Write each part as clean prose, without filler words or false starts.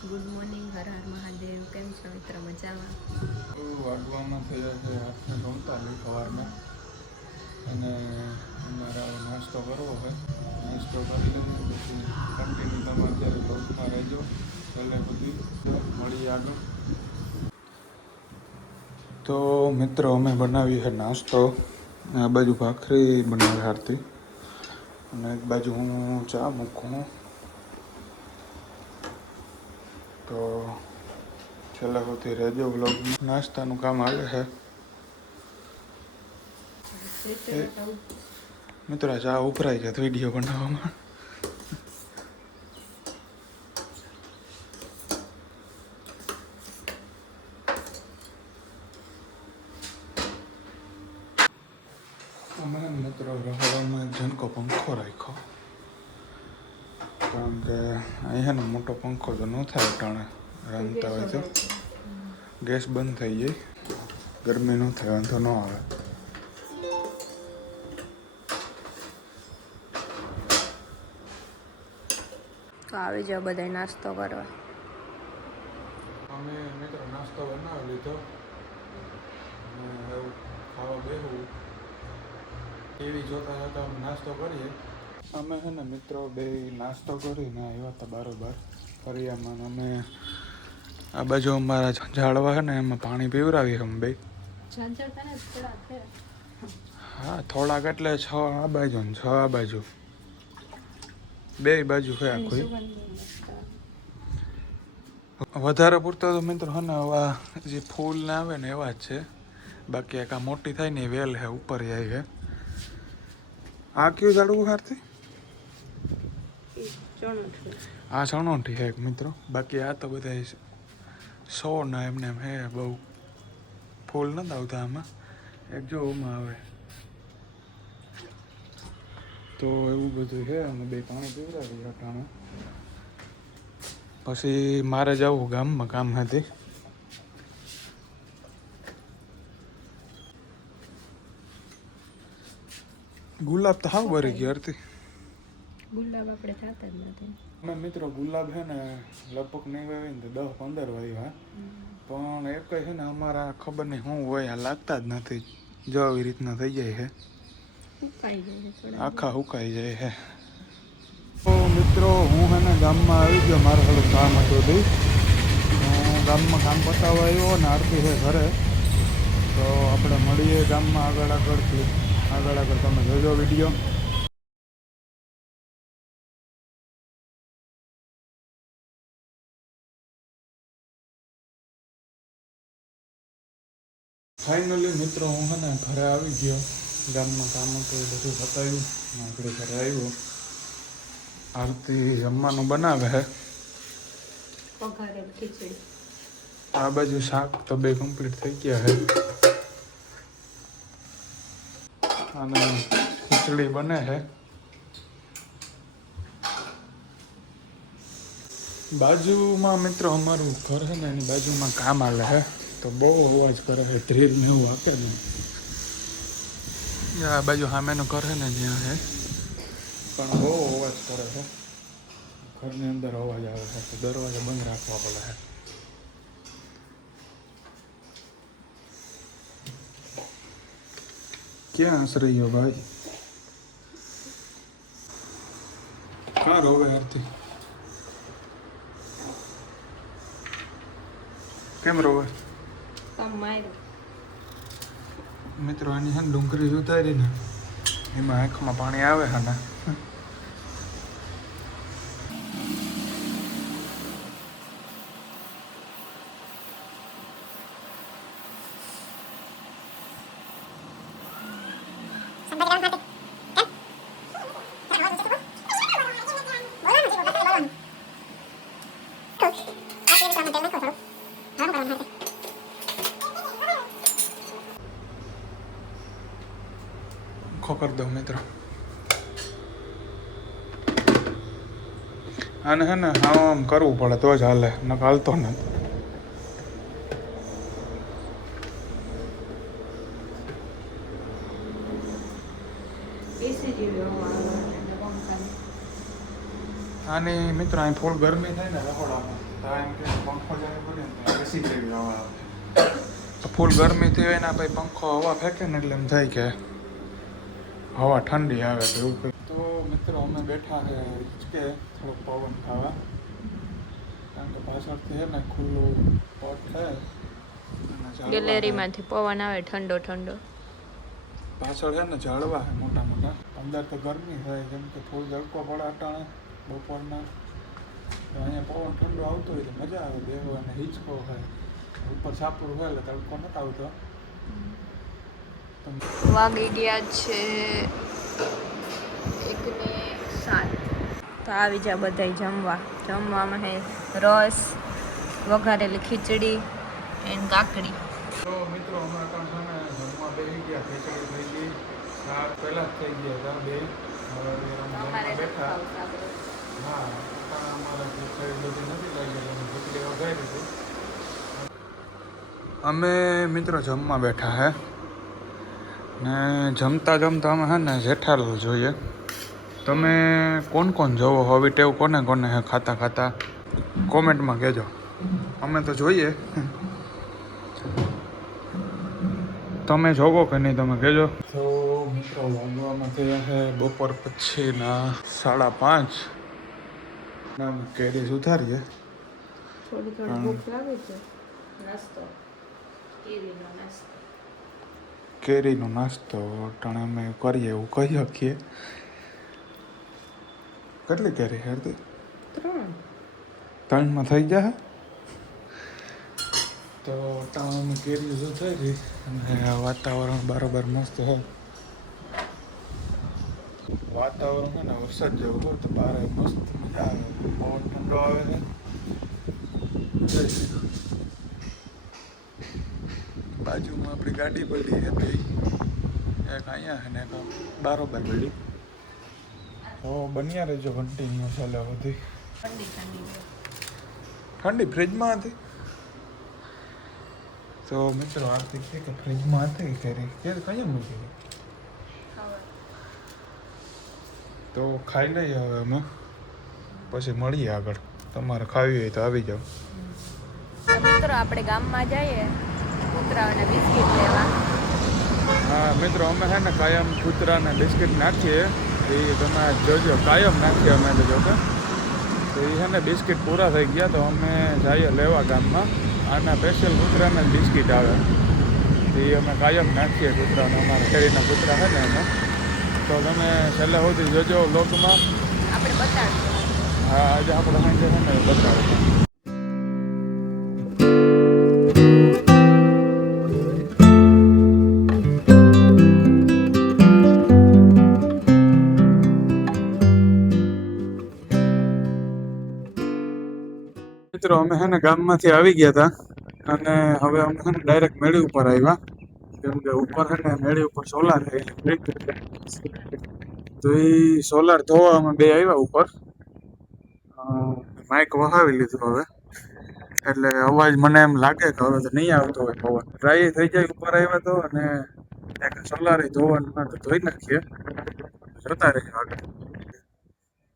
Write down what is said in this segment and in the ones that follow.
Good morning, Har Har Mahadev. કેમ છો મિત્ર? મજામાં? વાગવામાં થયા છે 8:39 સવારમાં અને અમારે નાસ્તો કરવો છે. નાસ્તો કરી લઈને પછી કન્ટિન્યુ તમે અત્યારે બ્લોગમાં રહેજો. એટલે બધી મળી આગળ. તો મિત્રો અમે બનાવી છે નાસ્તો. આ બાજુ ભાખરી બનાવી હારતી અને એક બાજુ હું ચા મૂકું. તો છેલ્લા સુધી રહેજો બ્લોગમાં. નાસ્તાનું કામ આવે છે. મિત્રો ચા ઉભરાઈ ગયા વિડીયો બનાવવામાં. અમે મિત્રો રસોડામાં એક ઝનકો પંખો રાખ્યો, કારણ કે અહીંયા મોટો પંખો તો ન થાય ટાણે રાંધતા હોય તો ગેસ બંધ થઈ જાય, ગરમી ન થાય, વાંધો ન આવે. તો આવી જાઓ બધા નાસ્તો કરવા. અમે મિત્રો નાસ્તો બનાવી લીધો અને એવું ખાવા બેસવું. ટીવી જોતા જોતા અમે નાસ્તો કરીએ. અમે છે ને મિત્રો બે નાસ્તો કરીને આવ્યા હતા બારોબાર ફરિયામાં. અમે આ બાજુ અમારા ઝાડવા છે ને એમાં પાણી પીવડાવીએ અમે બે. હા થોડાક એટલે 6 આ બાજુ ને 6 આ બાજુ, બે બાજુ છે આખું. વધારે પૂરતા તો મિત્રો છે ને આવા જે ફૂલ ને આવે ને એવા જ છે. બાકી એક આ મોટી થાય ને એ વેલ છે ઉપર જાય છે. આ કયું ઝાડવું હારથી? આ ચણોઠી છે મિત્રો. બાકી આ તો બધા 100 ના એમને એમ હે, બહુ ફૂલ નથી આવતા આમાં. એક જો ઓમાં આવે તો એવું બધું છે. અમે બે પાણી પીવડાવી અટાણે. પછી મારે જવું ગામમાં કામ હતી. ગુલાબ તો હાવ ભરી ગઈ હતી. ગુલાબ આપણે થતા જ નથી. અમે મિત્રો ગુલાબ છે ને લગભગ નહીં વાવી ને તો 10-15 વાવ્યા, પણ એક છે ને અમારા ખબર નહીં શું હોય, આ લાગતા જ નથી. જો આવી રીતના થઈ જાય છે, આખા સુકાઈ જાય છે. તો મિત્રો હું છે ને ગામમાં આવી ગયો. મારે થોડું કામ હતું. હું ગામમાં કામ પતાવવા આવ્યો ને આરતી છે ઘરે. તો આપણે મળીએ ગામમાં આગળ તમે જોજો વિડીયો. ફાઇનલી મિત્રો હું છે ને ઘરે આવી ગયો. ગામમાં કામ હતું એ બધું પતાવ્યું. આપણે ઘરે આવ્યો. આરતી જમવાનું બનાવે છે. આ બાજુ શાક તો બે કમ્પ્લીટ થઈ ગયા છે અને ખીચડી બને છે. બાજુમાં મિત્રો અમારું ઘર છે ને એની બાજુમાં કામ હાલે છે, તો બહુ અવાજ કરે છે. ડ્રીલ ને એવું આપે ને. આ બાજુ સામેનું ઘર છે ને ત્યાં છે, પણ બહુ અવાજ કરે છે. ઘરની અંદર અવાજ આવે છે તો દરવાજા બંધ રાખવા પડે છે. ક્યાં હસ રહી હો ભાઈ? ક્યાં રોવે આરતી? કેમ રોવે? મિત્રો આની છે ને ડુંગળી ઉતારી ને એમાં આંખમાં પાણી આવે છે ને. કરી દો મિત્રો. આને છે ને આમ કરવું પડે તો જ હાલે, ન હાલતો નથી. આની મિત્રો અહીં ફૂલ ગરમી થાય ને રખોડામાં એમ કે પંખો ચાલુ કરીએ ને એસી જેવી હવા આવે. ફૂલ ગરમીથી હોય ને પછી પંખો હવા ફેંકે ને એટલે એમ થાય કે હવા ઠંડી આવે તો એવું કંઈ. તો મિત્રો અમે બેઠા છે કે થોડોક પવન ખાવા, કારણ કે પાછળથી છે ને ખુલ્લું પોટ છે, ગેલેરીમાંથી પવન આવે ઠંડો ઠંડો. પાછળ છે ને ઝાડવા છે મોટા મોટા. અંદર તો ગરમી થાય કેમ કે ફૂલ તડકો પડે અટાણે બપોરના, તો અહીંયા પવન ઠંડો આવતો હોય તો મજા આવે બેહવાની, હિંચકો થાય. ઉપર છાપરું હોય એટલે તડકો નથી આવતો. વાગી ગયા છે 1:07. તો આવી જા બધાય જમવા. જમવામાં હે રસ, વઘારેલી ખીચડી એન્ડ કાકડી. તો મિત્રો અમે અટાણે છે ને જમવા બેસી ગયા. ખીચડી થઈ ગઈ, શાક પહેલાં જ થઈ ગયા હતા બે. હવે અમે બેઠા. હા, અટાણે અમારે ખીચડી બધી નથી લાગી, ખીચડી વઘારી હતી. અમે મિત્રો જમવા બેઠા હે ને જમતા જમતા અમે હે ને જેઠાલાલ જોઈએ. તમે કોણ કોણ જોવો હવે ટેવ કોને કોને હે ખાતા ખાતા કોમેન્ટમાં કહેજો. અમે તો જોઈએ, તમે જોવો કે નહીં તમે કહેજો. તો મિત્રો વાગવામાં થયા છે બપોર પછીના 5:30 ને અમે કેરી સુધારીએ. થોડી થોડી ભૂખ લાગે છે. નાસ્તો, કેરીનો નાસ્તો. કેરીનો નાસ્તો અટાણે અમે કરીએ એવું કહી શકીએ. કેટલી કેરી હતી? 3 થઈ ગયા. તો અટાણે અમે કેરી સુધારી અને વાતાવરણ બરાબર મસ્ત છે. વાતાવરણ છે ને વરસાદ જેવું હોય તો બહાર મસ્ત મજા આવે, પવન ઠંડો આવે છે. બાજુમાં આપણી ગાડી પડી હતી, એક અહીંયા છે ને એક બારોબાર પડી. તો બન્યા રહેજો કન્ટિન્યુ ચાલે બધી. ઠંડી ફ્રીજમાં હતી. તો મિત્રો આરતી છે કે ફ્રીજમાં હતી કેરી કઈ મૂકી ગઈ. તો ખાઈ લઈએ હવે અમે, પછી મળીએ આગળ. તમારે ખાવી હોય તો આવી જાઓ. મિત્રો આપણે ગામમાં જઈએ કૂતરાઓને બિસ્કિટ લેવા. હા મિત્રો અમે છે ને કાયમ કૂતરાને બિસ્કિટ નાખીએ, એ તમે જોજો કાયમ નાખીએ અમે તો જોકે. તો એ છે ને બિસ્કિટ પૂરા થઈ ગયા તો અમે જઈએ લેવા ગામમાં. આના સ્પેશિયલ કૂતરાને બિસ્કિટ આવે, એ અમે કાયમ નાખીએ કૂતરાને. અમારા શેરીના કૂતરા છે ને એમાં. તો તમે છેલ્લે સુધી જોજો વ્લોગમાં, આપણે બતાવીશું. હા આજે આપણે સાંજે છે ને બતાવીશું. મિત્રો અમે છે ને ગામમાંથી આવી ગયા હતા અને હવે અમે છે ને ડાયરેક્ટ મેળી ઉપર આવ્યા, કેમ કે ઉપર છે ને મેળી ઉપર સોલાર છે ઇલેક્ટ્રિક. તો એ સોલાર ધોવા અમે બે આવ્યા ઉપર. માઇક વહાવી લીધું હવે, એટલે અવાજ મને એમ લાગે કે હવે તો નહીં આવતો હોય પવન. ડ્રાય થઈ જાય ઉપર આવ્યા તો, અને એક સોલાર ધોવાનું તો ધોઈ નાખીએ, જોતા રહીએ આગળ.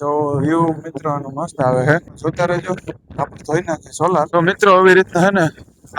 તો વ્યૂ મિત્રો આનું મસ્ત આવે છે, જોતા રહેજો. આપણે ધોઈ નાખીએ સોલાર. તો મિત્રો આવી રીતના હે ને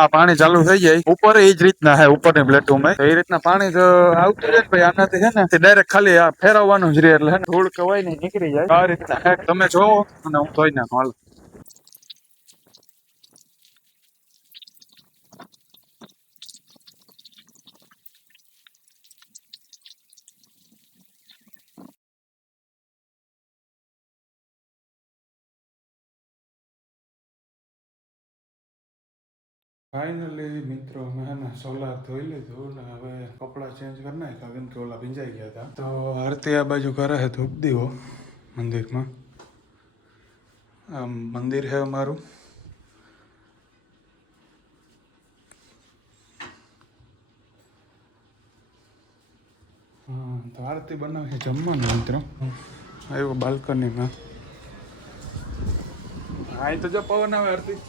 આ પાણી ચાલુ થઈ જાય ઉપર, એ જ રીતના હે ઉપરની પ્લેટોમાં એ રીતના પાણી જ આવતું જાય. ભાઈ આનાથી છે ને ડાયરેક્ટ ખાલી આ ફેરવવાનું જ રહે, એટલે ધૂળ કે હોય ને નીકળી જાય. આ રીતના હે, તમે જોવો અને હું ધોઈ નાખું. હાલ ફાઇનલી મિત્રો અમે હે ને સોલાર ધોઈ લીધું ને હવે કપડાં ચેન્જ કરી નાખ્યા, કેમ કે ઓલા ભીંજાઈ ગયા હતા. તો આરતી આ બાજુ કરે છે ધૂપ દીવો મંદિરમાં. આમ મંદિર છે અમારું. હા, તો આરતી બનાવે છે જમવાનું મિત્રો. આવ્યો બાલ્કનીમાં. હા, તો જો પવન આવે આરતી,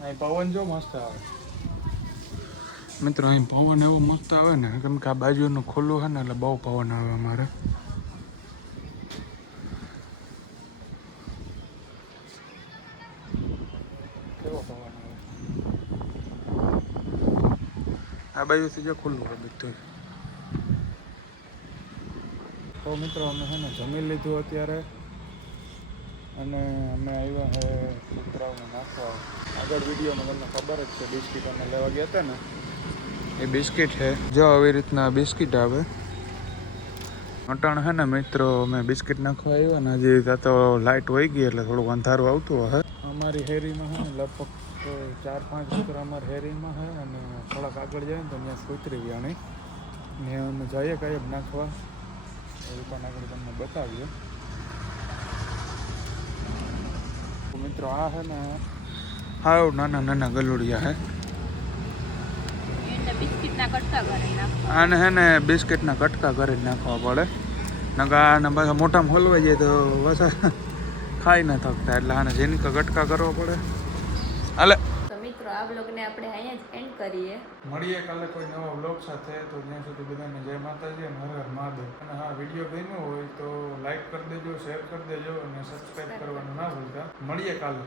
અહીં પવન જો મસ્ત આવે મિત્રો. અહીં પવન એવો મસ્ત આવે ને, કેમ કે આ બાજુનું ખુલ્લું છે ને એટલે બહુ પવન આવે અમારે. એવો થવાનો હોય. આ બાજુથી જો ખુલ્લું હોય બધું. તો મિત્રો અમે છે ને જમી લીધું અત્યારે અને અમે આવ્યા છે કૂતરાઓને નાખવા. આગળ વિડીયોમાં તમને ખબર જ છે બિસ્કિટ અમે લેવા ગયા હતા ને એ બિસ્કિટ છે. જો આવી રીતના બિસ્કિટ આવે. અટાણ છે ને મિત્રો અમે બિસ્કિટ નાખવા આવ્યા ને હજી ત્યાં તો લાઇટ વહી ગઈ એટલે થોડું અંધારું આવતું હશે. અમારી હેરીમાં છે ને લગભગ 4-5 કૂતરા અમારી હેરીમાં છે અને થોડાક આગળ જાય ને તો ત્યાં કૂતરી વ્યાણી ને અમે જઈએ કાંઈ નાખવા એ દુકાન આગળ તમને બતાવીએ. મિત્રો આ છે ને હાવ નાના નાના ગલુડિયા છે. આને છે ને બિસ્કિટના કટકા કરી નાખવા પડે નકા આને પાછા મોટામાં ખોલવાઈ જાય તો પાછા ખાઈ ન થકતા એટલે આને જેની કટકા કરવા પડે. હાલે તો મિત્રો આ બ્લોગને આપણે અહીંયા જ એન્ડ કરીએ. મળીએ કાલે કોઈ નવા બ્લોગ સાથે. તો ત્યાં સુધી બધાને જય માતાજી અને હર હર મહાદેવ. અને હા વિડીયો ગમ્યો હોય તો લાઈક કરી દેજો, શેર કરી દેજો અને સબસ્ક્રાઈબ કરવાનું ના ભૂલતા. મળીએ કાલે.